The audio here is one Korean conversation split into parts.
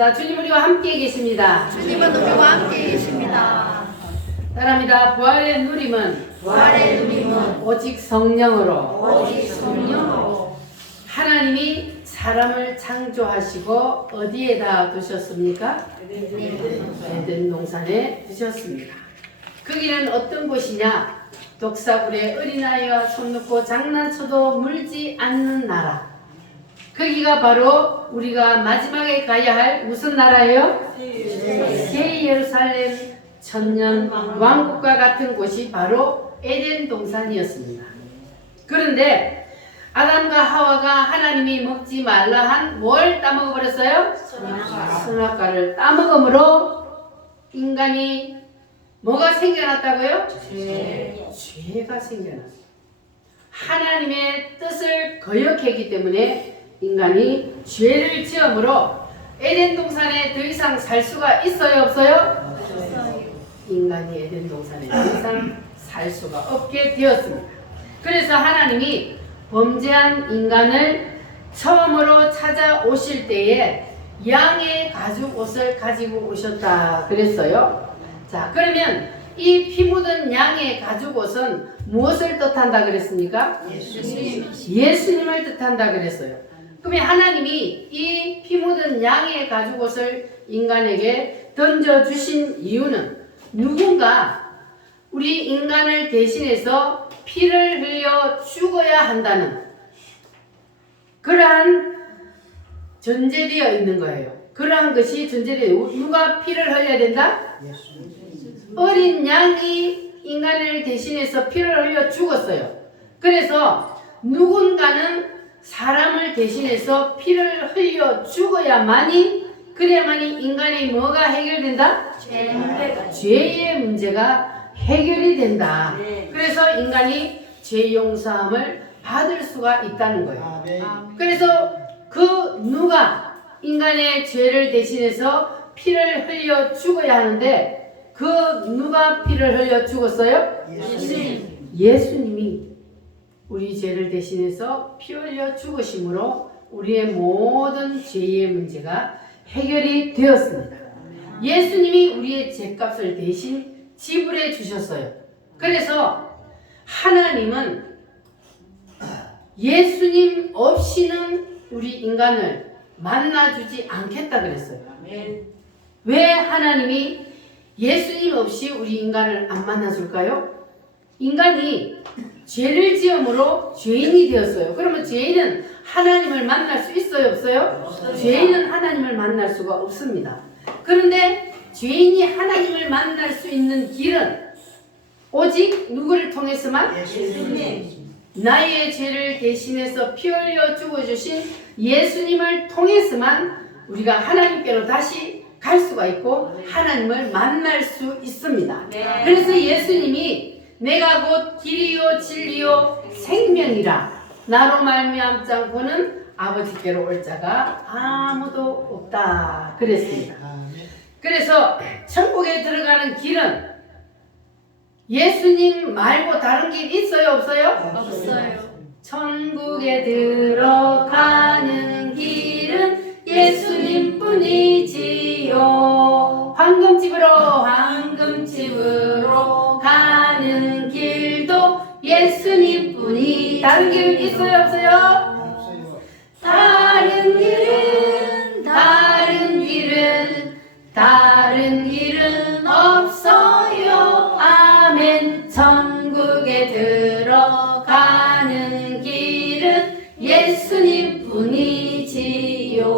자, 주님 우리와 함께 계십니다. 주님은 우리와 함께 계십니다. 따라합니다. 부활의 누림은 오직 성령으로 하나님이 사람을 창조하시고 어디에다 두셨습니까? 에덴 동산에 두셨습니다. 거기는 어떤 곳이냐? 독사굴에 어린아이가 손 놓고 장난쳐도 물지 않는 나라. 거기가 바로 우리가 마지막에 가야 할 무슨 나라예요? 새 예루살렘 천년 왕국과 같은 곳이 바로 에덴 동산이었습니다. 그런데 아담과 하와가 하나님이 먹지 말라 한 뭘 따먹어 버렸어요? 선악과를 따먹음으로 인간이 뭐가 생겨났다고요? 죄가 생겨났어요. 하나님의 뜻을 거역했기 때문에 인간이 죄를 지음으로 에덴 동산에 더 이상 살 수가 있어요, 없어요? 인간이 에덴 동산에 더 이상 살 수가 없게 되었습니다. 그래서 하나님이 범죄한 인간을 처음으로 찾아오실 때에 양의 가죽 옷을 가지고 오셨다 그랬어요. 자, 그러면 이 피 묻은 양의 가죽 옷은 무엇을 뜻한다 그랬습니까? 예수님을 뜻한다 그랬어요. 그러면 하나님이 이 피 묻은 양의 가죽 옷을 인간에게 던져주신 이유는 누군가 우리 인간을 대신해서 피를 흘려 죽어야 한다는 그러한 전제되어 있는 거예요. 그러한 것이 전제되어 누가 피를 흘려야 된다? 어린 양이 인간을 대신해서 피를 흘려 죽었어요. 그래서 누군가는 사람을 대신해서 피를 흘려 죽어야만이 그래야만이 인간의 뭐가 해결된다? 죄의 문제가 해결이 된다. 그래서 인간이 죄 용서함을 받을 수가 있다는 거예요. 그래서 그 누가 인간의 죄를 대신해서 피를 흘려 죽어야 하는데 그 누가 피를 흘려 죽었어요? 예수님이 우리 죄를 대신해서 피 흘려 죽으심으로 우리의 모든 죄의 문제가 해결이 되었습니다. 예수님이 우리의 죄값을 대신 지불해 주셨어요. 그래서 하나님은 예수님 없이는 우리 인간을 만나주지 않겠다 그랬어요. 왜 하나님이 예수님 없이 우리 인간을 안 만나줄까요? 인간이 죄를 지음으로 죄인이 되었어요. 그러면 죄인은 하나님을 만날 수 있어요, 없어요? 죄인은 하나님을 만날 수가 없습니다. 그런데 죄인이 하나님을 만날 수 있는 길은 오직 누구를 통해서만? 나의 죄를 대신해서 피 흘려 죽어주신 예수님을 통해서만 우리가 하나님께로 다시 갈 수가 있고 하나님을 만날 수 있습니다. 그래서 예수님이 내가 곧 길이요 진리요 생명이라 나로 말미암지 않고는 아버지께로 올 자가 아무도 없다 그랬습니다. 그래서 천국에 들어가는 길은 예수님 말고 다른 길 있어요, 없어요? 없어요. 천국에 들어가는 길은 예수님 뿐이지요. 황금집으로 가는 길도 예수님 뿐이. 다른 길은 있어요, 없어요? 다른 길은 없어요. 아멘. 천국에 들어가는 길은 예수님 뿐이지요.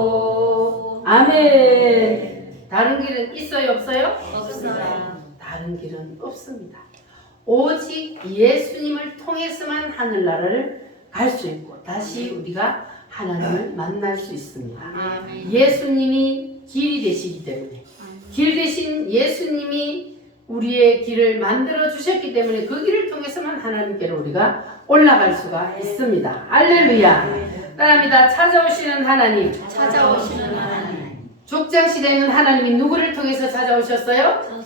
아멘. 다른 길은 있어요, 없어요? 없어요. 다른 길은 없습니다. 오직 예수님을 통해서만 하늘나라를 갈 수 있고 다시 우리가 하나님을 만날 수 있습니다. 예수님이 길이 되시기 때문에 길 대신 예수님이 우리의 길을 만들어 주셨기 때문에 그 길을 통해서만 하나님께로 우리가 올라갈 수가 있습니다. 할렐루야. 따라합니다. 찾아오시는 하나님. 족장시대에는 하나님이 누구를 통해서 찾아오셨어요?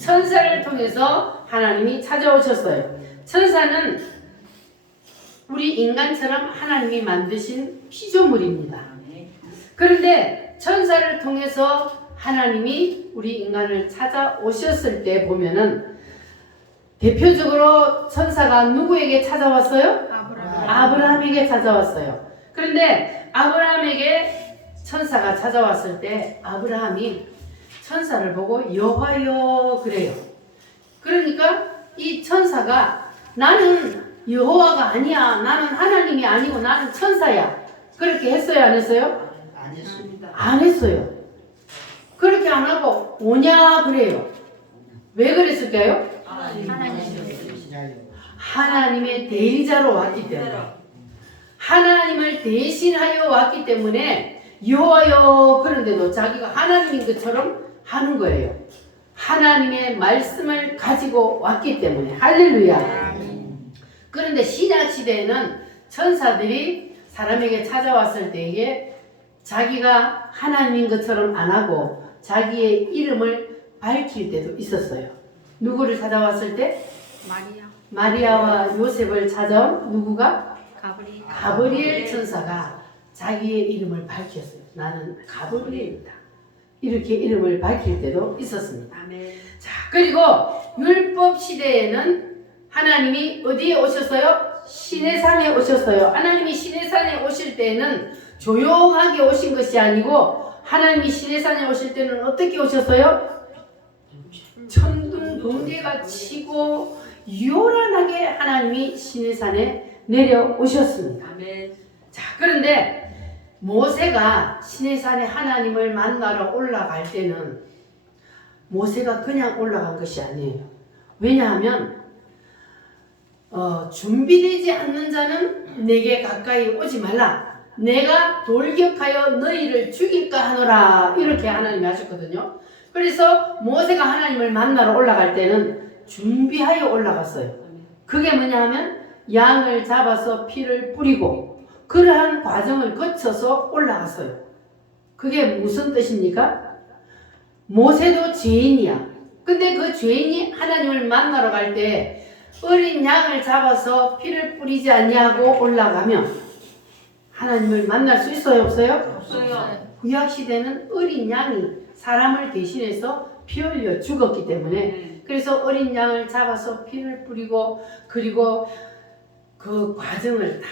천사를 통해서 하나님이 찾아오셨어요. 천사는 우리 인간처럼 하나님이 만드신 피조물입니다. 그런데 천사를 통해서 하나님이 우리 인간을 찾아오셨을 때 보면은 대표적으로 천사가 누구에게 찾아왔어요? 아브라함에게 찾아왔어요. 그런데 아브라함에게 천사가 찾아왔을 때 아브라함이 천사를 보고 여호와여 그래요. 그러니까 이 천사가 나는 여호와가 아니야. 나는 하나님이 아니고 나는 천사야. 그렇게 했어요? 안 했어요? 안 했습니다. 안 했어요. 그렇게 안 하고 오냐 그래요. 왜 그랬을까요? 하나님의 대리자로 왔기 때문에. 하나님을 대신하여 왔기 때문에 여호와여 그런데도 자기가 하나님인 것처럼 하는 거예요. 하나님의 말씀을 가지고 왔기 때문에. 할렐루야. 그런데 신약 시대에는 천사들이 사람에게 찾아왔을 때에 자기가 하나님인 것처럼 안 하고 자기의 이름을 밝힐 때도 있었어요. 누구를 찾아왔을 때? 마리아와 요셉을 찾아온 누구가? 가브리엘 천사가 자기의 이름을 밝혔어요. 나는 가브리엘이다. 이렇게 이름을 밝힐 때도 있었습니다. 자, 그리고 율법 시대에는 하나님이 어디에 오셨어요? 시내산에 오셨어요. 하나님이 시내산에 오실 때는 조용하게 오신 것이 아니고 하나님이 시내산에 오실 때는 어떻게 오셨어요? 천둥 번개가 치고 요란하게 하나님이 시내산에 내려오셨습니다. 자, 그런데 모세가 시내산에 하나님을 만나러 올라갈 때는 모세가 그냥 올라간 것이 아니에요. 왜냐하면 준비되지 않는 자는 내게 가까이 오지 말라. 내가 돌격하여 너희를 죽일까 하노라. 이렇게 하나님이 하셨거든요. 그래서 모세가 하나님을 만나러 올라갈 때는 준비하여 올라갔어요. 그게 뭐냐 하면 양을 잡아서 피를 뿌리고 그러한 과정을 거쳐서 올라갔어요. 그게 무슨 뜻입니까? 모세도 죄인이야. 근데 그 죄인이 하나님을 만나러 갈 때 어린 양을 잡아서 피를 뿌리지 않냐고 올라가면 하나님을 만날 수 있어요? 없어요? 없어요. 구약시대는 어린 양이 사람을 대신해서 피 흘려 죽었기 때문에 그래서 어린 양을 잡아서 피를 뿌리고 그리고 그 과정을 다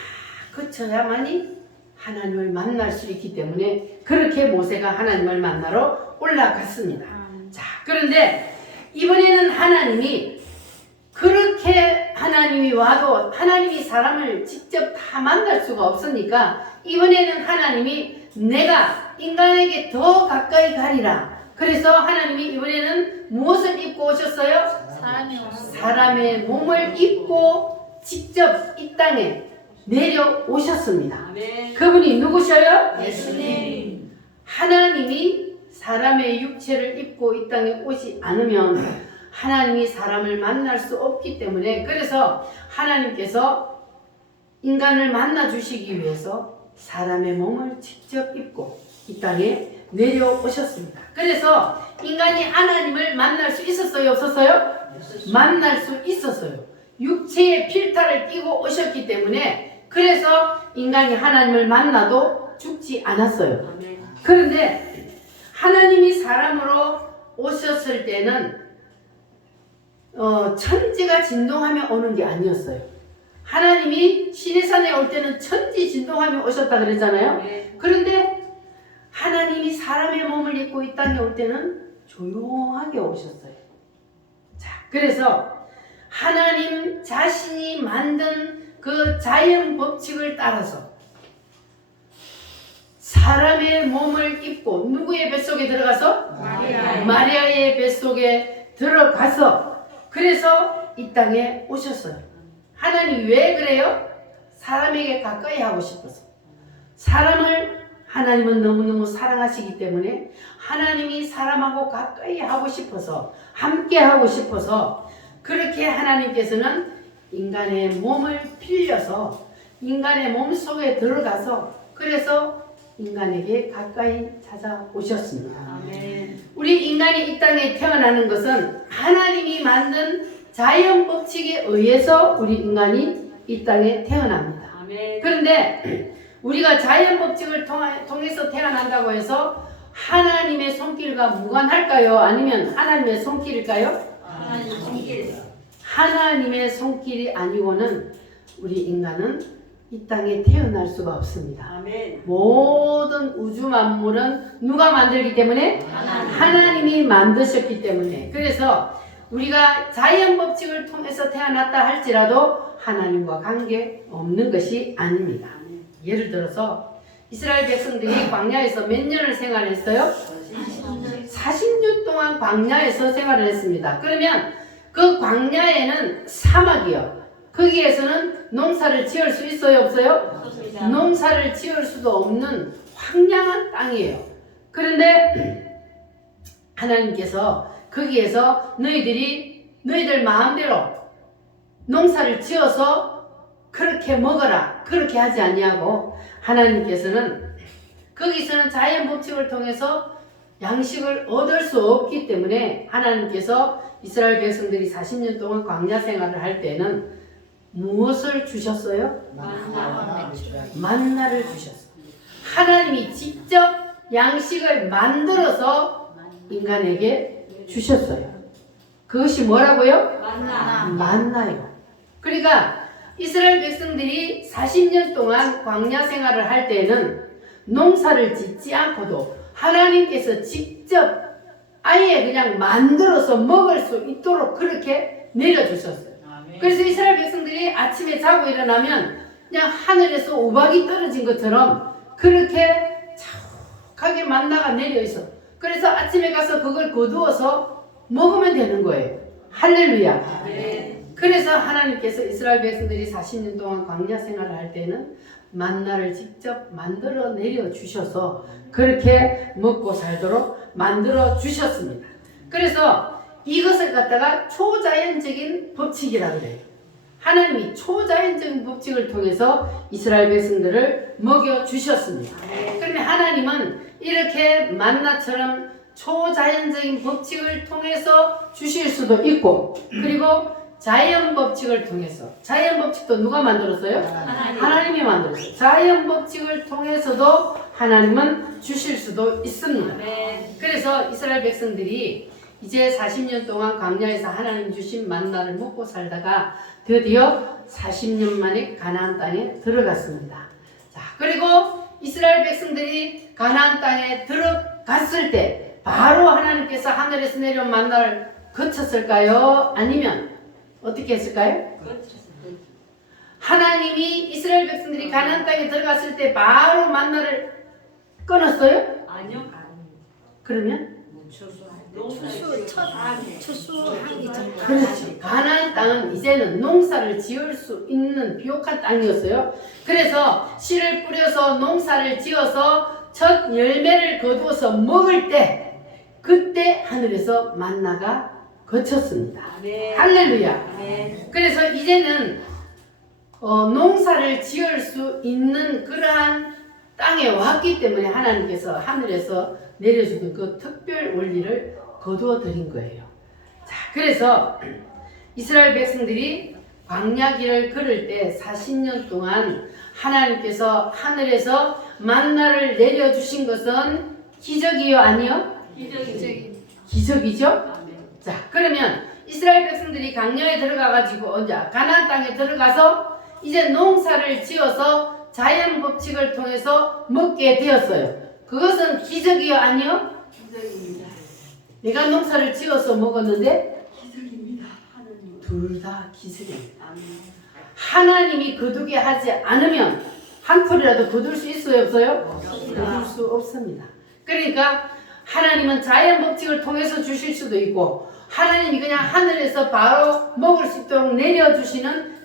거쳐야만이 하나님을 만날 수 있기 때문에 그렇게 모세가 하나님을 만나러 올라갔습니다. 자, 그런데 이번에는 하나님이 그렇게 하나님이 와도 하나님이 사람을 직접 다 만날 수가 없으니까 이번에는 하나님이 내가 인간에게 더 가까이 가리라. 그래서 하나님이 이번에는 무엇을 입고 오셨어요? 사람의 몸을 입고 직접 이 땅에 내려오셨습니다. 그분이 누구셔요? 예수님. 하나님이 사람의 육체를 입고 이 땅에 오지 않으면 하나님이 사람을 만날 수 없기 때문에 그래서 하나님께서 인간을 만나 주시기 위해서 사람의 몸을 직접 입고 이 땅에 내려오셨습니다. 그래서 인간이 하나님을 만날 수 있었어요? 없었어요? 만날 수 있었어요. 육체의 필타를 끼고 오셨기 때문에 그래서 인간이 하나님을 만나도 죽지 않았어요. 그런데 하나님이 사람으로 오셨을 때는 천지가 진동하며 오는 게 아니었어요. 하나님이 시내산에 올 때는 천지 진동하며 오셨다 그랬잖아요. 그런데 하나님이 사람의 몸을 입고 이 땅에 올 때는 조용하게 오셨어요. 자, 그래서 하나님 자신이 만든 그 자연 법칙을 따라서 사람의 몸을 입고 누구의 뱃속에 들어가서? 마리아의 뱃속에 들어가서 그래서 이 땅에 오셨어요. 하나님이 왜 그래요? 사람에게 가까이 하고 싶어서. 사람을 하나님은 너무너무 사랑하시기 때문에 하나님이 사람하고 가까이 하고 싶어서 함께 하고 싶어서 그렇게 하나님께서는 인간의 몸을 빌려서 인간의 몸 속에 들어가서 그래서 인간에게 가까이 찾아오셨습니다. 우리 인간이 이 땅에 태어나는 것은 하나님이 만든 자연 법칙에 의해서 우리 인간이 이 땅에 태어납니다. 그런데 우리가 자연 법칙을 통해서 태어난다고 해서 하나님의 손길과 무관할까요? 아니면 하나님의 손길일까요? 하나님 손길. 하나님의 손길이 아니고는 우리 인간은 이 땅에 태어날 수가 없습니다. 아멘. 모든 우주 만물은 누가 만들기 때문에? 하나님이 만드셨기 때문에. 그래서 우리가 자연 법칙을 통해서 태어났다 할지라도 하나님과 관계 없는 것이 아닙니다. 예를 들어서 이스라엘 백성들이 광야에서 몇 년을 생활했어요? 40년 동안 광야에서 생활을 했습니다. 그러면 그 광야에는 사막이요. 거기에서는 농사를 지을 수 있어요? 없어요? 농사를 지을 수도 없는 황량한 땅이에요. 그런데 하나님께서 거기에서 너희들 마음대로 농사를 지어서 그렇게 먹어라, 그렇게 하지 아니하고 하나님께서는 거기서는 자연 법칙을 통해서 양식을 얻을 수 없기 때문에 하나님께서 이스라엘 백성들이 40년 동안 광야 생활을 할 때는 무엇을 주셨어요? 만나를 주셨어요. 하나님이 직접 양식을 만들어서 인간에게 주셨어요. 그것이 뭐라고요? 만나요. 그러니까 이스라엘 백성들이 40년 동안 광야 생활을 할 때는 농사를 짓지 않고도 하나님께서 직접 아예 그냥 만들어서 먹을 수 있도록 그렇게 내려주셨어요. 그래서 이스라엘 백성들이 아침에 자고 일어나면 그냥 하늘에서 우박이 떨어진 것처럼 그렇게 자욱하게 만나가 내려 있어. 그래서 아침에 가서 그걸 거두어서 먹으면 되는 거예요. 할렐루야. 그래서 하나님께서 이스라엘 백성들이 40년 동안 광야 생활을 할 때는 만나를 직접 만들어 내려 주셔서 그렇게 먹고 살도록 만들어 주셨습니다. 그래서 이것을 갖다가 초자연적인 법칙이라고 그래요. 하나님이 초자연적인 법칙을 통해서 이스라엘 백성들을 먹여 주셨습니다. 그러면 하나님은 이렇게 만나처럼 초자연적인 법칙을 통해서 주실 수도 있고, 그리고 자연 법칙을 통해서, 자연 법칙도 누가 만들었어요? 하나님이 만들었어요. 자연 법칙을 통해서도 하나님은 주실 수도 있습니다. 그래서 이스라엘 백성들이 이제 40년 동안 광야에서 하나님 주신 만나를 먹고 살다가 드디어 40년 만에 가나안 땅에 들어갔습니다. 자, 그리고 이스라엘 백성들이 가나안 땅에 들어갔을 때 바로 하나님께서 하늘에서 내려온 만나를 거쳤을까요? 아니면 어떻게 했을까요? 하나님이 이스라엘 백성들이 가나안 땅에 들어갔을 때 바로 만나를 끊었어요? 아니요. 그러면? 추수하기 전. 그렇지. 가나안 땅은 이제는 농사를 지을 수 있는 비옥한 땅이었어요. 그래서 씨를 뿌려서 농사를 지어서 첫 열매를 거두어서 먹을 때 그때 하늘에서 만나가 거쳤습니다. 할렐루야. 그래서 이제는 농사를 지을 수 있는 그러한 땅에 왔기 때문에 하나님께서 하늘에서 내려주는 그 특별 원리를 거두어 드린 거예요. 자, 그래서 이스라엘 백성들이 광야길을 걸을 때 40년 동안 하나님께서 하늘에서 만나를 내려주신 것은 기적이요? 아니요? 기적이죠? 자, 그러면 이스라엘 백성들이 광야에 들어가가지고 가나안 땅에 들어가서 이제 농사를 지어서 자연 법칙을 통해서 먹게 되었어요. 그것은 기적이요? 아니요? 기적입니다. 내가 농사를 지어서 먹었는데 기적입니다. 둘 다 기적입니다. 하나님이 거두게 하지 않으면 한 톨이라도 거둘 수 있어요? 없어요? 거둘 수 없습니다. 그러니까 하나님은 자연 법칙을 통해서 주실 수도 있고 하나님이 그냥 하늘에서 바로 먹을 수 있도록 내려주시는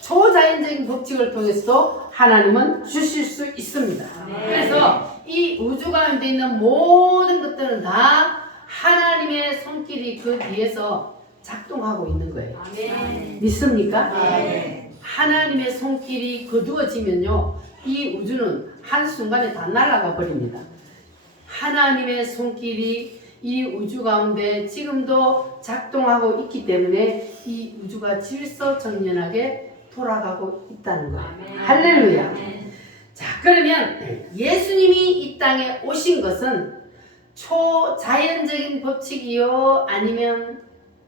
초자연적인 법칙을 통해서도 하나님은 주실 수 있습니다. 그래서 이 우주 가운데 있는 모든 것들은 다 하나님의 손길이 그 뒤에서 작동하고 있는 거예요. 믿습니까? 하나님의 손길이 거두어지면요, 이 우주는 한순간에 다 날아가 버립니다. 하나님의 손길이 이 우주 가운데 지금도 작동하고 있기 때문에 이 우주가 질서정연하게 돌아가고 있다는 거예요. 할렐루야. 자, 그러면 예수님이 이 땅에 오신 것은 초자연적인 법칙이요? 아니면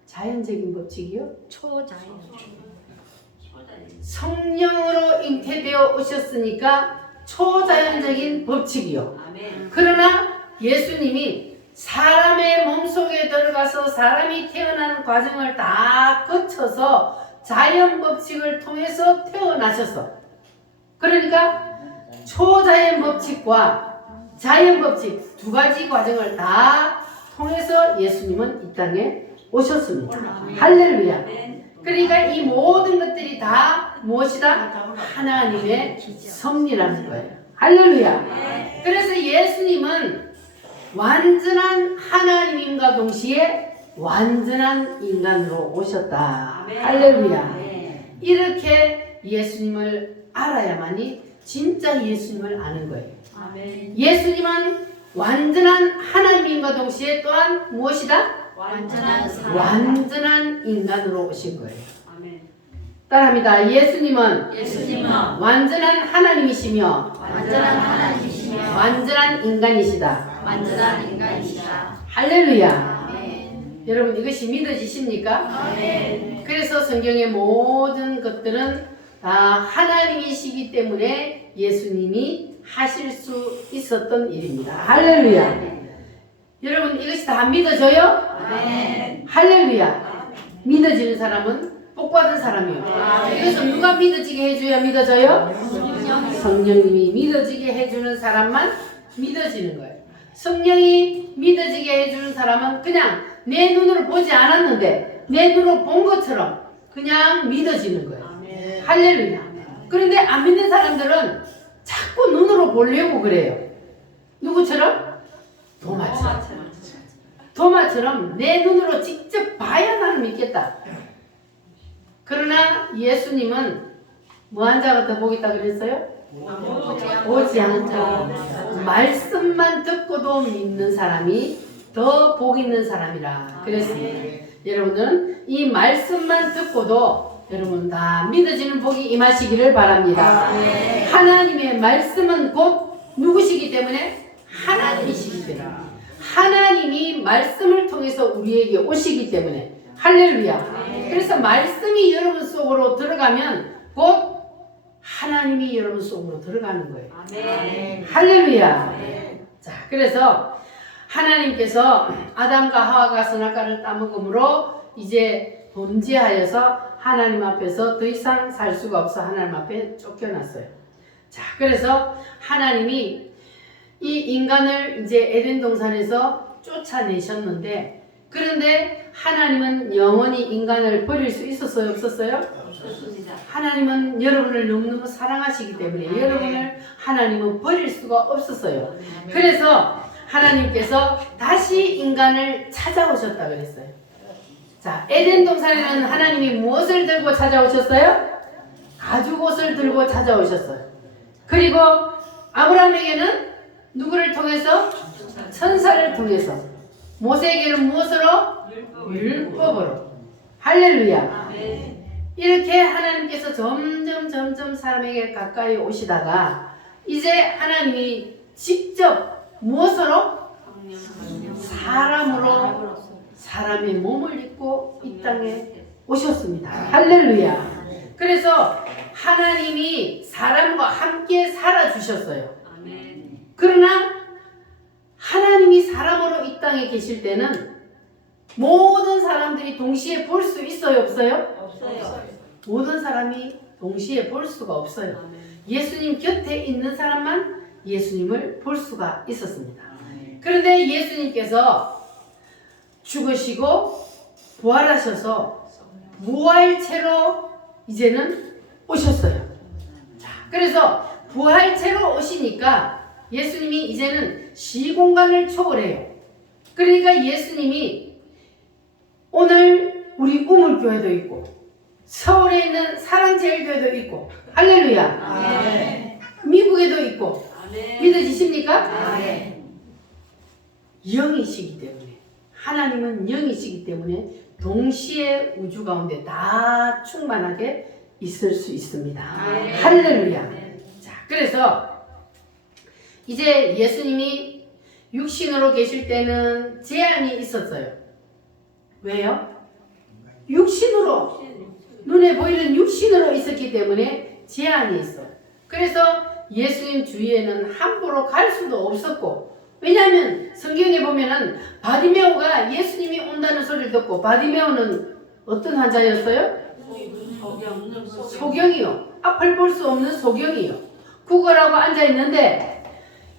자연적인 법칙이요? 초자연. 성령으로 잉태되어 오셨으니까 초자연적인 법칙이요. 아멘. 그러나 예수님이 사람의 몸속에 들어가서 사람이 태어나는 과정을 다 거쳐서 자연 법칙을 통해서 태어나셔서, 그러니까 초자연 법칙과 자연 법칙 두 가지 과정을 다 통해서 예수님은 이 땅에 오셨습니다. 할렐루야. 그러니까 이 모든 것들이 다 무엇이다? 하나님의 섭리라는 거예요. 할렐루야. 그래서 예수님은 완전한 하나님과 동시에 완전한 인간으로 오셨다. 할렐루야. 이렇게 예수님을 알아야만이 진짜 예수님을 아는 거예요. 예수님은 완전한 하나님과 동시에 또한 무엇이다? 완전한 사람. 완전한 인간으로 오신 거예요. 따라합니다. 예수님은 완전한 하나님이시며 완전한 하나님이시며 완전한 인간이시다. 완전한 인간이시다. 할렐루야. 아멘. 여러분 이것이 믿어지십니까? 아멘. 그래서 성경의 모든 것들은 다 하나님이시기 때문에 예수님이 하실 수 있었던 일입니다. 할렐루야. 여러분 이것이 다 믿어져요? 아멘. 할렐루야. 믿어지는 사람은 복받은 사람이에요. 이것은 누가 믿어지게 해줘야 믿어져요? 성령님이 믿어지게 해주는 사람만 믿어지는 거예요. 성령이 믿어지게 해주는 사람은 그냥 내 눈으로 보지 않았는데 내 눈으로 본 것처럼 그냥 믿어지는 거예요. 할렐루야. 그런데 안 믿는 사람들은 자꾸 눈으로 보려고 그래요. 누구처럼? 도마처럼 내 눈으로 직접 봐야 나는 믿겠다. 그러나 예수님은 뭐한 자가 더 복이 있다 그랬어요? 오지 않고 말씀만 듣고도 믿는 사람이 더 복 있는 사람이라 그랬습니다. 여러분들은 이 말씀만 듣고도 여러분 다 믿어지는 복이 임하시기를 바랍니다. 하나님의 말씀은 곧 누구시기 때문에? 하나님이시기 때문에. 하나님이 말씀을 통해서 우리에게 오시기 때문에. 할렐루야. 그래서 말씀이 여러분 속으로 들어가면 곧 하나님이 여러분 속으로 들어가는 거예요. 할렐루야. 자, 그래서 하나님께서 아담과 하와가 선악과를 따먹음으로 이제 범죄하여서 하나님 앞에서 더 이상 살 수가 없어 하나님 앞에 쫓겨났어요. 자, 그래서 하나님이 이 인간을 이제 에덴 동산에서 쫓아내셨는데, 그런데 하나님은 영원히 인간을 버릴 수 있었어요? 없었어요? 없습니다. 하나님은 여러분을 너무너무 사랑하시기 때문에 여러분을 하나님은 버릴 수가 없었어요. 그래서 하나님께서 다시 인간을 찾아오셨다 그랬어요. 자, 에덴 동산에는 하나님이 무엇을 들고 찾아오셨어요? 가죽옷을 들고 찾아오셨어요. 그리고 아브라함에게는 누구를 통해서? 천사를 통해서. 모세에게는 무엇으로? 율법으로. 할렐루야. 이렇게 하나님께서 점점 사람에게 가까이 오시다가 이제 하나님이 직접 무엇으로? 사람으로 사람의 몸을 입고 이 땅에 오셨습니다. 할렐루야. 그래서 하나님이 사람과 함께 살아주셨어요. 그러나 하나님이 사람으로 이 땅에 계실 때는 모든 사람들이 동시에 볼 수 있어요? 없어요? 없어요. 모든 사람이 동시에 볼 수가 없어요. 예수님 곁에 있는 사람만 예수님을 볼 수가 있었습니다. 그런데 예수님께서 죽으시고 부활하셔서 부활체로 이제는 오셨어요. 자, 그래서 부활체로 오시니까 예수님이 이제는 시공간을 초월해요. 그러니까 예수님이 오늘 우리 우물교회도 있고 서울에 있는 사랑제일교회도 있고 할렐루야. 미국에도 있고 믿어지십니까? 영이시기 때문에 하나님은 영이시기 때문에 동시에 우주 가운데 다 충만하게 있을 수 있습니다. 할렐루야. 자, 그래서 이제 예수님이 육신으로 계실 때는 제한이 있었어요. 왜요? 육신으로, 눈에 보이는 육신으로 있었기 때문에 제한이 있어. 그래서 예수님 주위에는 함부로 갈 수도 없었고, 왜냐하면 성경에 보면은 바디메오가 예수님이 온다는 소리를 듣고, 바디메오는 어떤 환자였어요? 소경이요. 앞을 볼 수 없는 소경이요. 구걸하고 앉아있는데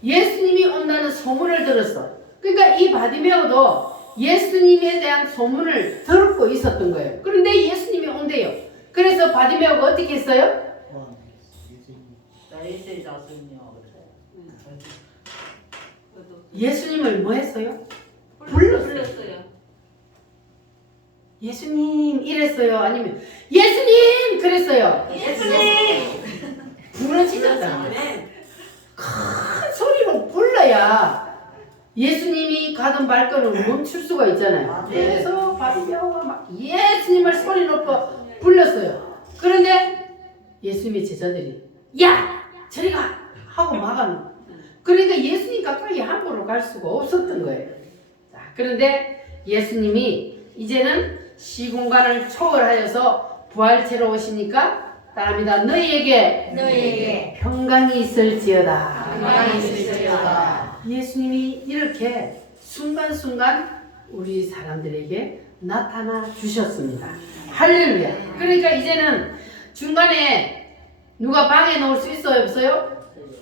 예수님이 온다는 소문을 들었어. 그러니까 이 바디메오도 예수님에 대한 소문을 듣고 있었던 거예요. 그런데 예수님이 온대요. 그래서 바디메오가 어떻게 했어요? 예수님을 뭐 했어요? 불렀어요. 예수님 이랬어요? 아니면 예수님 그랬어요? 예수님. 부러지겠다. 큰 소리로 불러야 예수님이 가던 발걸음을 멈출 수가 있잖아요. 그래서 바디메오가 막 예수님을 소리 높여 불렀어요. 그런데 예수님의 제자들이 야! 저리 가! 하고 막아놓은. 그러니까 예수님 가까이 함부로 갈 수가 없었던 거예요. 자, 그런데 예수님이 이제는 시공간을 초월하여서 부활체로 오시니까 따라합니다. 너희에게 평강이 있을지어다. 예수님이 이렇게 순간순간 우리 사람들에게 나타나 주셨습니다. 할렐루야. 그러니까 이제는 중간에 누가 방에 넣을 수 있어요? 없어요?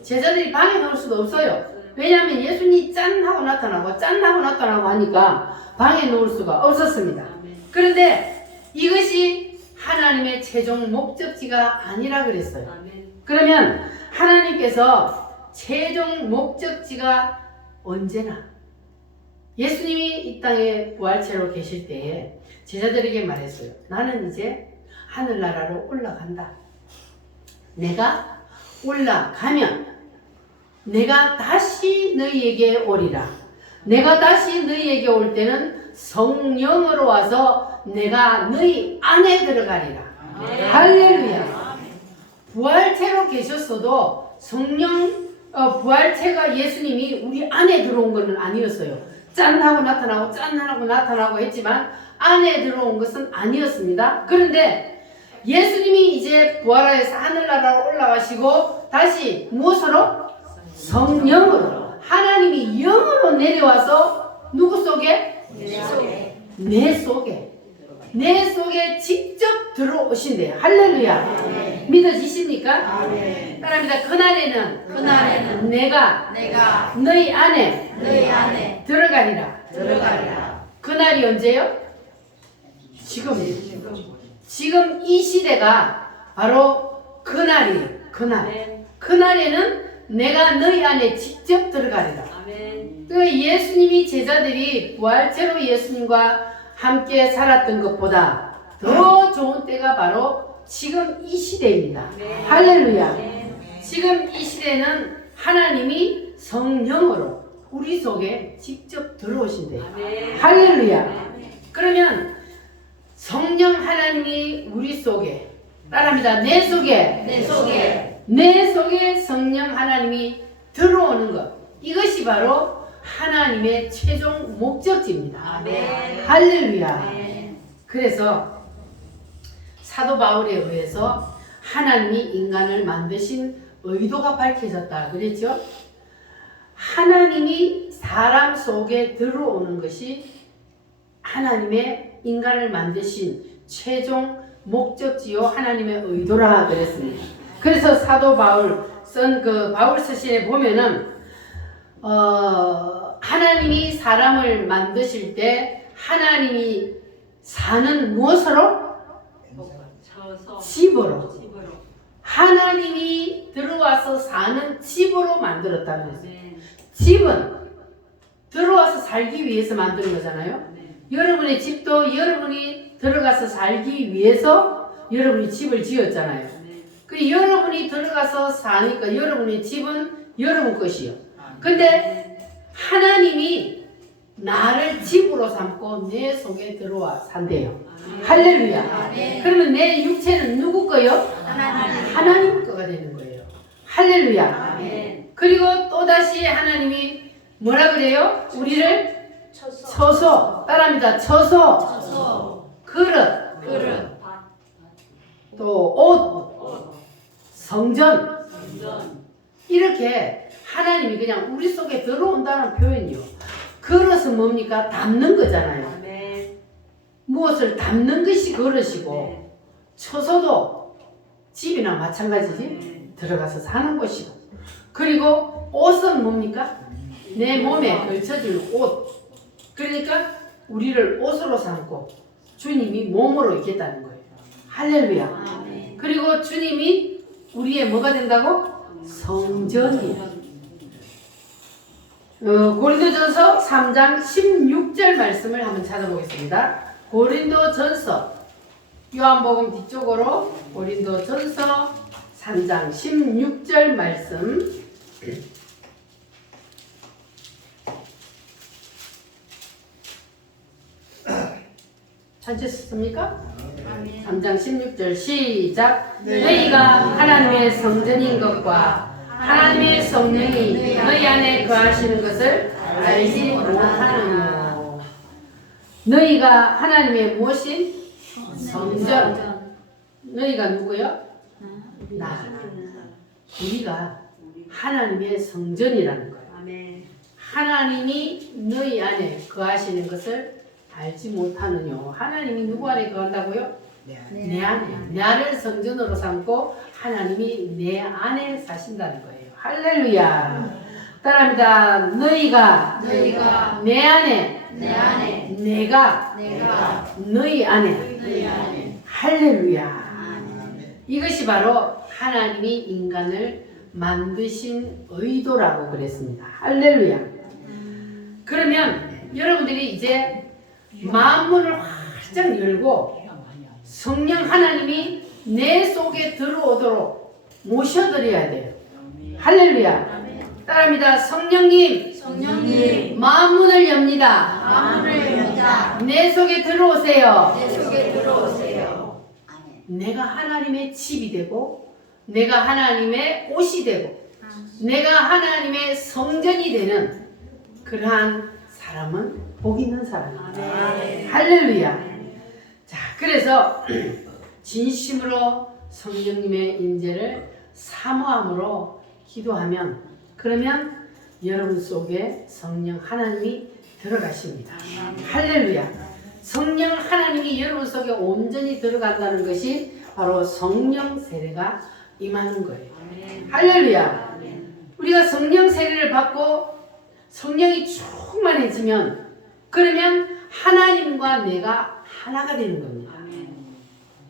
제자들이 방에 넣을 수도 없어요. 왜냐하면 예수님이 짠 하고 나타나고 짠 하고 나타나고 하니까 방에 넣을 수가 없었습니다. 그런데 이것이 하나님의 최종 목적지가 아니라 그랬어요. 그러면 하나님께서 최종 목적지가 언제나 예수님이 이 땅에 부활체로 계실 때에 제자들에게 말했어요. 나는 이제 하늘나라로 올라간다. 내가 올라가면 내가 다시 너희에게 오리라. 내가 다시 너희에게 올 때는 성령으로 와서 내가 너희 안에 들어가리라. 할렐루야. 부활체로 계셨어도 성령 부활체가 예수님이 우리 안에 들어온 것은 아니었어요. 짠 하고 나타나고 짠 하고 나타나고 했지만 안에 들어온 것은 아니었습니다. 그런데 예수님이 이제 부활하여서 하늘나라로 올라가시고 다시 무엇으로? 성령으로. 하나님이 영으로 내려와서 누구 속에? 내 속에 직접 들어오신대요. 할렐루야. 믿어지십니까? 따라합니다. 그날에는 내가 너희 안에 들어가리라. 그날이 언제요? 지금 이 시대가 바로 그날이에요. 그날에는 내가 너희 안에 직접 들어가리라. 예수님이 제자들이 부활체로 예수님과 함께 살았던 것보다 더 좋은 때가 바로 지금 이 시대입니다. 할렐루야. 지금 이 시대는 하나님이 성령으로 우리 속에 직접 들어오신대요. 할렐루야. 그러면 성령 하나님이 우리 속에, 따라합니다. 내 속에 성령 하나님이 들어오는 것, 이것이 바로 하나님의 최종 목적지입니다. 할렐루야. 그래서 사도 바울에 의해서 하나님이 인간을 만드신 의도가 밝혀졌다 그랬죠. 하나님이 사람 속에 들어오는 것이 하나님의 인간을 만드신 최종 목적지요 하나님의 의도라 그랬습니다. 그래서 사도 바울 쓴 그 바울 서신에 보면은 하나님이 사람을 만드실 때 하나님이 사는 무엇으로? 집으로. 하나님이 들어와서 사는 집으로 만들었다 그랬어요. 집은 들어와서 살기 위해서 만드는 거잖아요. 여러분의 집도 여러분이 들어가서 살기 위해서 여러분이 집을 지었잖아요. 그 여러분이 들어가서 사니까 여러분의 집은 여러분 것이요. 근데 하나님이 나를 집으로 삼고 내 속에 들어와 산대요. 할렐루야. 그러면 내 육체는 누구 거요? 하나님 거가 되는 거예요. 할렐루야. 그리고 또 또다시 하나님이 뭐라 그래요? 우리를 쳐서 따라합니다. 쳐서 그릇 또 옷 성전 이렇게 하나님이 그냥 우리 속에 들어온다는 표현이요. 그릇은 뭡니까? 담는 거잖아요. 무엇을 담는 것이 그릇이고 처소도 집이나 마찬가지지. 들어가서 사는 곳이고 그리고 옷은 뭡니까? 내 몸에 걸쳐질 옷. 그러니까 우리를 옷으로 삼고 주님이 몸으로 있겠다는 거예요. 할렐루야. 그리고 주님이 우리의 뭐가 된다고? 성전이에요. 고린도전서 3장 16절 말씀을 한번 찾아보겠습니다. 고린도전서 요한복음 뒤쪽으로 고린도전서 3장 16절 말씀 찾으셨습니까? 3장 16절 시작. 너희가 하나님의 성전인 것과 하나님의 성령이 너희 안에 거하시는 것을 알지 못하느뇨. 너희가 하나님의 무엇인? 성전. 너희가 누구요? 나. 우리가 하나님의 성전이라는 거예요. 하나님이 너희 안에 거하시는 것을 알지 못하느뇨. 하나님이 누구 안에 거한다고요? 내 안에. 나를 성전으로 삼고 하나님이 내 안에 사신다는 거예요. 할렐루야. 따라합니다. 너희가 내 안에 내가 너희 안에. 할렐루야. 이것이 바로 하나님이 인간을 만드신 의도라고 그랬습니다. 할렐루야. 그러면 여러분들이 이제 마음문을 활짝 열고 성령 하나님이 내 속에 들어오도록 모셔드려야 돼요. 할렐루야. 따라합니다. 성령님 마음문을 엽니다. 내 속에 들어오세요. 내가 하나님의 집이 되고 내가 하나님의 옷이 되고 내가 하나님의 성전이 되는 그러한 사람은 복 있는 사람입니다. 할렐루야. 자, 그래서 진심으로 성령님의 인재를 사모함으로 기도하면 그러면 여러분 속에 성령 하나님이 들어가십니다. 할렐루야. 성령 하나님이 여러분 속에 온전히 들어간다는 것이 바로 성령 세례가 임하는 거예요. 할렐루야. 우리가 성령 세례를 받고 성령이 충만해지면 그러면 하나님과 내가 하나가 되는 겁니다.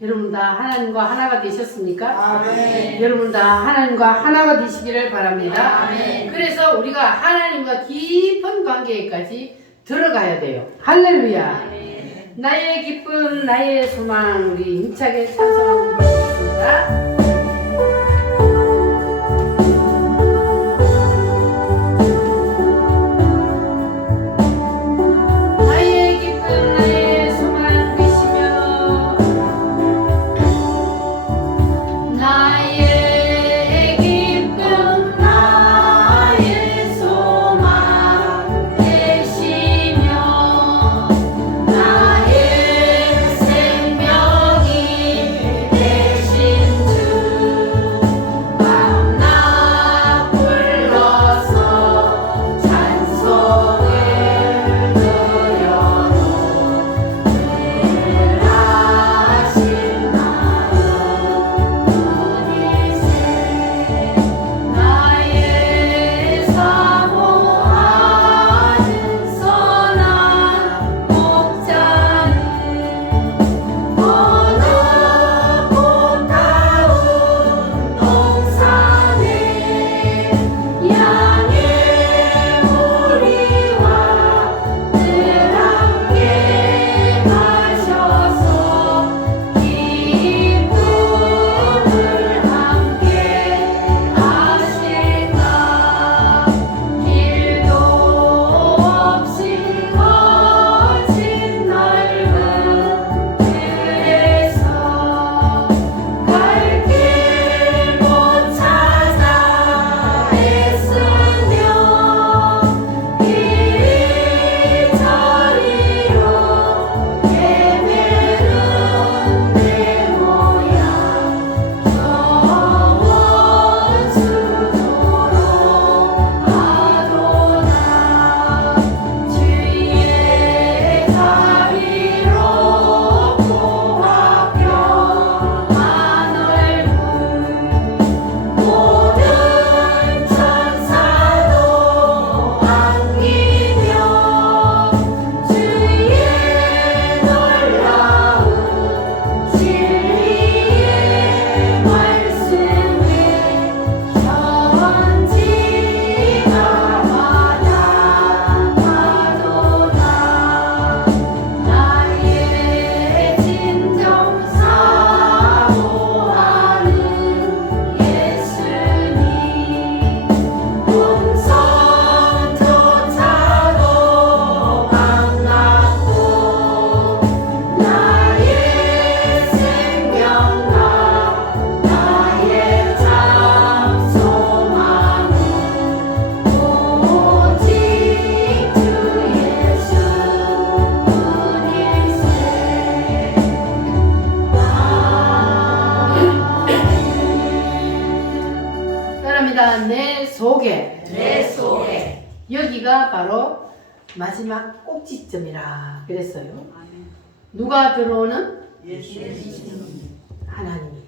여러분 다 하나님과 하나가 되셨습니까? 여러분 다 하나님과 하나가 되시기를 바랍니다. 그래서 우리가 하나님과 깊은 관계까지 들어가야 돼요. 할렐루야. 나의 기쁨 나의 소망 우리 힘차게 찬송하고 있습니다. 주 속에 내 속에 여기가 바로 마지막 꼭지점이라 그랬어요. 누가 들어오는? 하나님이,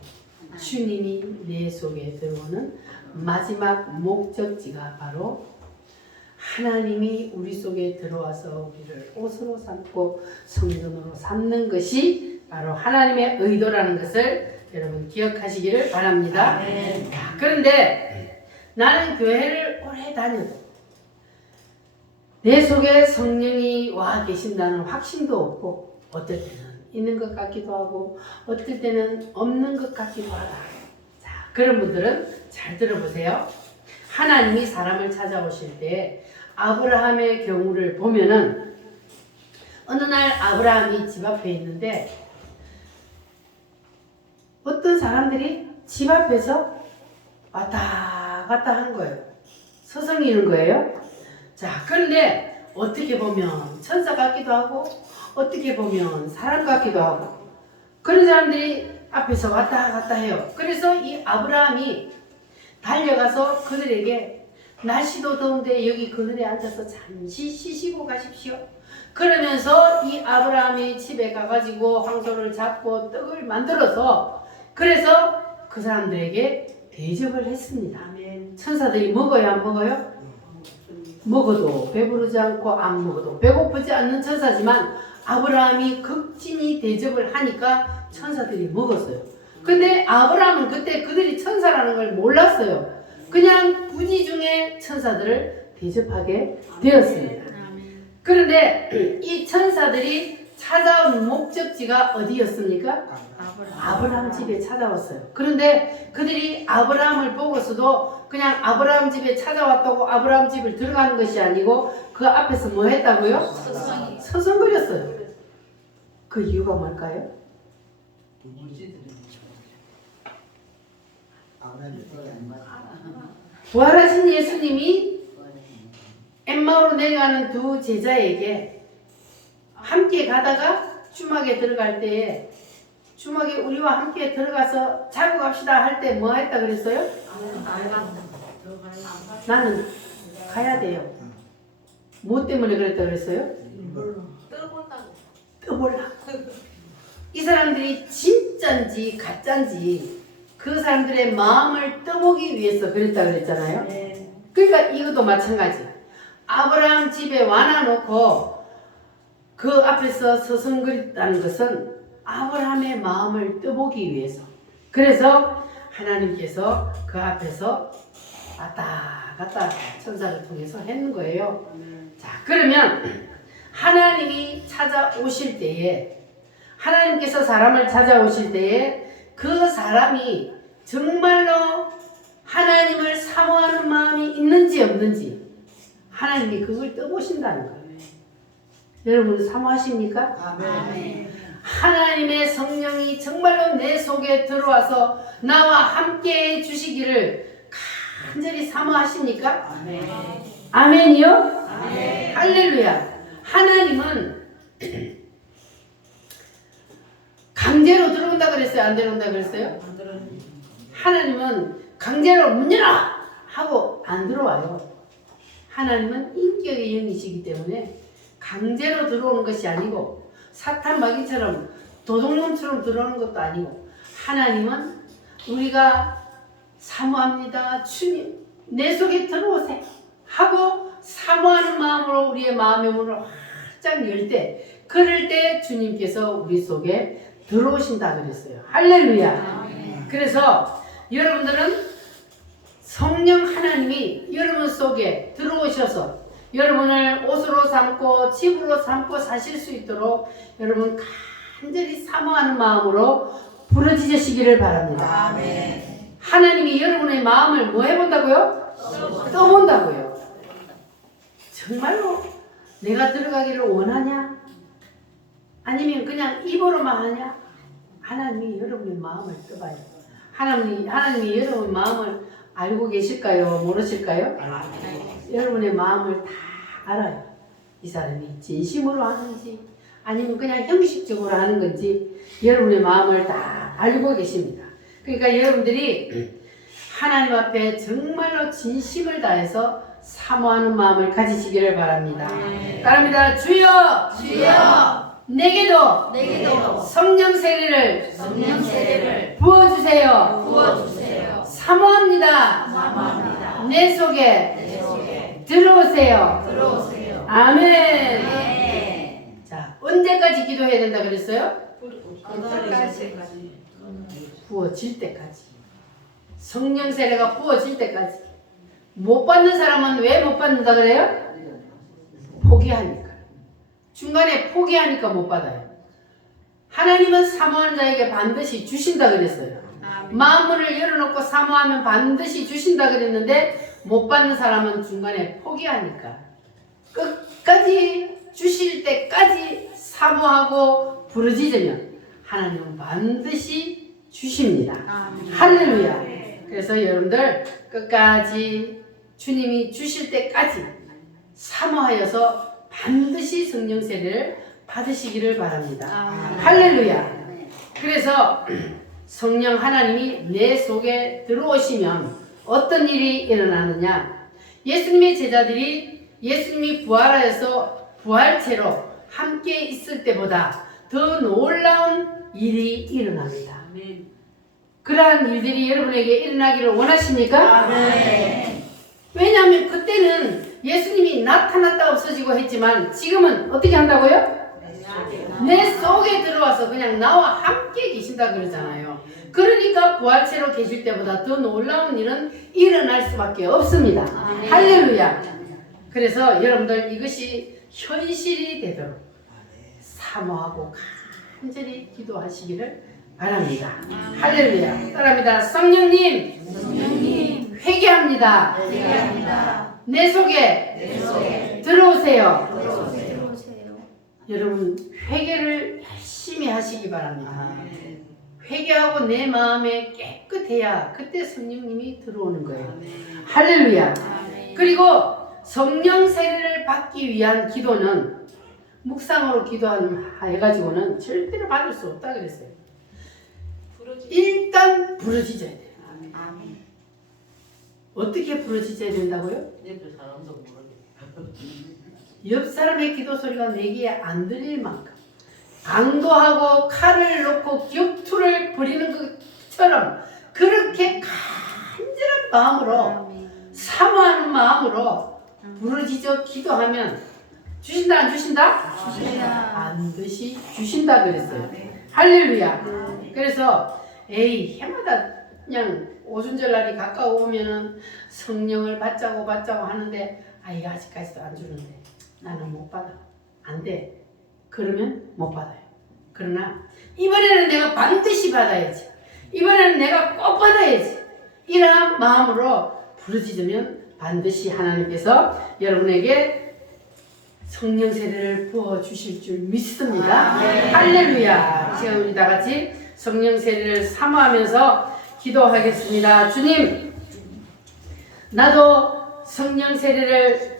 주님이 내 속에 들어오는 마지막 목적지가 바로 하나님이 우리 속에 들어와서 우리를 옷으로 삼고 성전으로 삼는 것이 바로 하나님의 의도라는 것을 여러분 기억하시기를 바랍니다. 자, 그런데 나는 교회를 오래 다녀도 내 속에 성령이 와 계신다는 확신도 없고 어떨 때는 있는 것 같기도 하고 어떨 때는 없는 것 같기도 하다. 자, 그런 분들은 잘 들어보세요. 하나님이 사람을 찾아오실 때 아브라함의 경우를 보면은 어느 날 아브라함이 집 앞에 있는데 어떤 사람들이 집 앞에서 왔다 갔다 한 거예요. 서성이는 거예요. 자, 그런데 어떻게 보면 천사 같기도 하고 어떻게 보면 사람 같기도 하고 그런 사람들이 앞에서 왔다 갔다 해요. 그래서 이 아브라함이 달려가서 그들에게 날씨도 더운데 여기 그늘에 앉아서 잠시 쉬시고 가십시오. 그러면서 이 아브라함이 집에 가가지고 황소를 잡고 떡을 만들어서 그래서 그 사람들에게 대접을 했습니다. 천사들이 먹어요, 안 먹어요? 먹어도 배부르지 않고 안 먹어도 배고프지 않는 천사지만 아브라함이 극진히 대접을 하니까 천사들이 먹었어요. 근데 아브라함은 그때 그들이 천사라는 걸 몰랐어요. 그냥 부지 중에 천사들을 대접하게 되었습니다. 그런데 이 천사들이 찾아온 목적지가 어디였습니까? 아브라함 집에 찾아왔어요. 그런데 그들이 아브라함을 보고서도 그냥 아브라함 집에 찾아왔다고 아브라함 집을 들어가는 것이 아니고 그 앞에서 뭐 했다고요? 서성거렸어요. 그 이유가 뭘까요? 부활하신 예수님이 엠마오로 내려가는 두 제자에게 함께 가다가 주막에 들어갈 때에 주막에 우리와 함께 들어가서 자고 갑시다 할 때 뭐 했다 그랬어요? 나는 가야 돼요. 뭐 때문에 그랬다 그랬어요? 떠보려고. 이 사람들이 진짠지 가짠지 그 사람들의 마음을 떠보기 위해서 그랬다 그랬잖아요. 그러니까 이것도 마찬가지. 아브라함 집에 와놔놓고 그 앞에서 서성거렸다는 것은 아브라함의 마음을 떠보기 위해서. 그래서 하나님께서 그 앞에서 왔다 갔다 천사를 통해서 했는 거예요. 자, 그러면 하나님이 찾아오실 때에 하나님께서 사람을 찾아오실 때에 그 사람이 정말로 하나님을 사모하는 마음이 있는지 없는지 하나님이 그걸 떠보신다는 거예요. 여러분 사모하십니까? 아멘. 하나님의 성령이 정말로 내 속에 들어와서 나와 함께 해 주시기를 간절히 사모하십니까? 아멘. 아멘이요? 아멘. 할렐루야. 하나님은 강제로 들어온다 그랬어요? 안 들어온다 그랬어요? 하나님은 강제로 문 열어! 하고 안 들어와요. 하나님은 인격의 영이시기 때문에 강제로 들어오는 것이 아니고 사탄 마귀처럼 도둑놈처럼 들어오는 것도 아니고 하나님은 우리가 사모합니다. 주님 내 속에 들어오세요. 하고 사모하는 마음으로 우리의 마음의 문을 활짝 열 때 그럴 때 주님께서 우리 속에 들어오신다 그랬어요. 할렐루야. 그래서 여러분들은 성령 하나님이 여러분 속에 들어오셔서 여러분을 옷으로 삼고 집으로 삼고 사실 수 있도록 여러분 간절히 사모하는 마음으로 부르짖으시기를 바랍니다. 아멘. 하나님이 여러분의 마음을 뭐 해본다고요? 떠본다고요. 정말로 내가 들어가기를 원하냐? 아니면 그냥 입으로만 하냐? 하나님이 여러분의 마음을 떠봐요. 하나님이 여러분 마음을 알고 계실까요? 모르실까요? 여러분의 마음을 다 알아요. 이 사람이 진심으로 하는지 아니면 그냥 형식적으로 하는 건지 여러분의 마음을 다 알고 계십니다. 그러니까 여러분들이 하나님 앞에 정말로 진심을 다해서 사모하는 마음을 가지시기를 바랍니다. 따라합니다. 주여, 주여 내게도 내게도 성령 세례를 성령 세례를 부어주세요. 부어주세요. 사모합니다. 사모합니다. 내 속에 내 속에 들어오세요. 들어오세요. 아멘. 네. 자, 언제까지 기도해야 된다 그랬어요? 부어질 때까지. 성령 세례가 부어질 때까지. 못 받는 사람은 왜 못 받는다 그래요? 포기하니까. 중간에 포기하니까 못 받아요. 하나님은 사모하는 자에게 반드시 주신다 그랬어요. 마음문을 열어놓고 사모하면 반드시 주신다 그랬는데 못 받는 사람은 중간에 포기하니까 끝까지 주실 때까지 사모하고 부르짖으면 하나님은 반드시 주십니다. 할렐루야. 그래서 여러분들 끝까지 주님이 주실 때까지 사모하여서 반드시 성령 세례를 받으시기를 바랍니다. 할렐루야. 그래서 성령 하나님이 내 속에 들어오시면 어떤 일이 일어나느냐? 예수님의 제자들이 예수님이 부활하여서 부활체로 함께 있을 때보다 더 놀라운 일이 일어납니다. 그러한 일들이 여러분에게 일어나기를 원하십니까? 왜냐하면 그때는 예수님이 나타났다 없어지고 했지만 지금은 어떻게 한다고요? 내 속에 들어와서 그냥 나와 함께 계신다 그러잖아요. 그러니까 부활체로 계실 때보다 더 놀라운 일은 일어날 수밖에 없습니다. 할렐루야. 그래서 여러분들 이것이 현실이 되도록 사모하고 간절히 기도하시기를 바랍니다. 할렐루야. 따라합니다. 성령님 회개합니다. 내 속에 들어오세요. 여러분 회개를 열심히 하시기 바랍니다. 회개하고 내 마음에 깨끗해야 그때 성령님이 들어오는 거예요. 할렐루야. 그리고 성령 세례를 받기 위한 기도는 묵상으로 기도해가지고는 절대로 받을 수 없다 그랬어요. 일단 부르짖어야 돼요. 어떻게 부르짖어야 된다고요? 옆 사람의 기도 소리가 내게 안 들릴 만큼 강도하고 칼을 놓고 격투를 벌이는 것처럼 그렇게 간절한 마음으로 사모하는 마음으로 부르짖어 기도하면 주신다 안 주신다? 반드시 주신다 그랬어요. 할렐루야. 그래서 해마다 그냥 오순절날이 가까워오면은 성령을 받자고 하는데 이거 아직까지도 안 주는데 나는 못 받아. 안 돼. 그러면 못 받아요. 그러나 이번에는 내가 반드시 받아야지. 이번에는 내가 꼭 받아야지. 이러한 마음으로 부르짖으면 반드시 하나님께서 여러분에게 성령 세례를 부어 주실 줄 믿습니다. 할렐루야. 지금 우리 다 같이 성령 세례를 사모하면서 기도하겠습니다. 주님, 나도 성령 세례를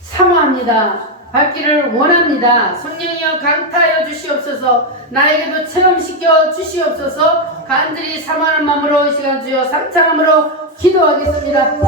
사모합니다. 받기를 원합니다. 성령이여 강타하여 주시옵소서. 나에게도 체험시켜 주시옵소서. 간절히 사모하는 마음으로 이 시간 주여 삼창함으로 기도하겠습니다.